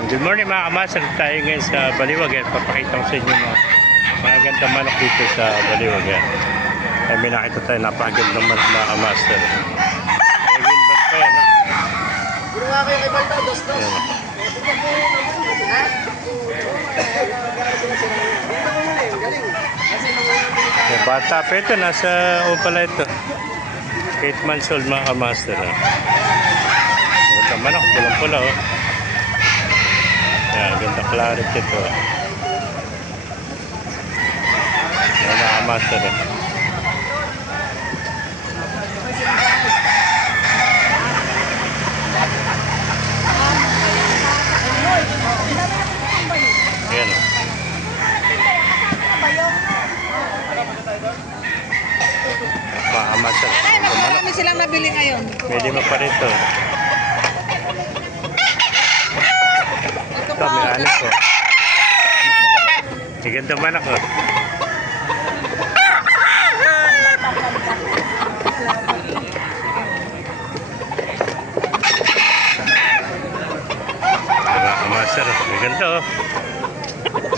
Yan. Good morning mga kamaster. Tayo ngayon sa Baliwag. Papakita ko sa inyo mga gandang manok dito sa Baliwag. Ay may nakita tayo napakagandang manok mga kamaster. Ay winbag pa yan. Ginawa ko yung ibalta, dos-dos. Yung bata pa ito, nasa Opala ito. 8 months old mga kamaster. Gandang manok, pulang-pula oh. Yan, ganda clarity ito. Yan mga kamaster. Yan o. Mga kamaster. Marami silang nabili ngayon. Pwede mo pa rito. Ito, may anak ko. Ganda manok ko. Mga kamaster, ganda oh.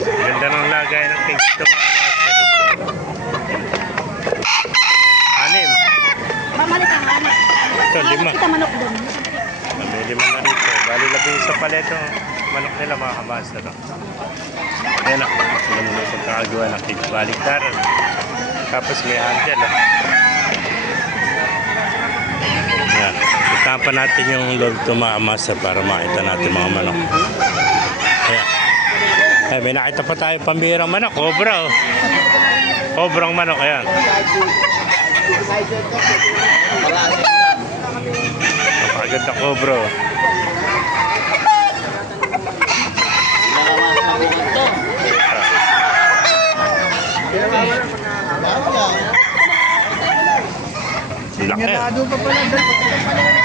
Ganda ng lagay ng cake ito mga kamaster. Anim. Mamalik ang anak. Ito, 5. Kita manok doon. May 5 na rito. Bali labing sa paleto manok nila mga kamaster. Ayan na. Sila muna itong kakagawa ng cake baliktaran. Tapos may handle. Ayan. Itahan pa natin yung loob ito mga kamaster para makita natin mga manok. Ayan. Ay, may nakita pa tayo pambihirang manok. Cobra oh. Cobrang manok. Ayan. Napakaganda cobra oh. Laki.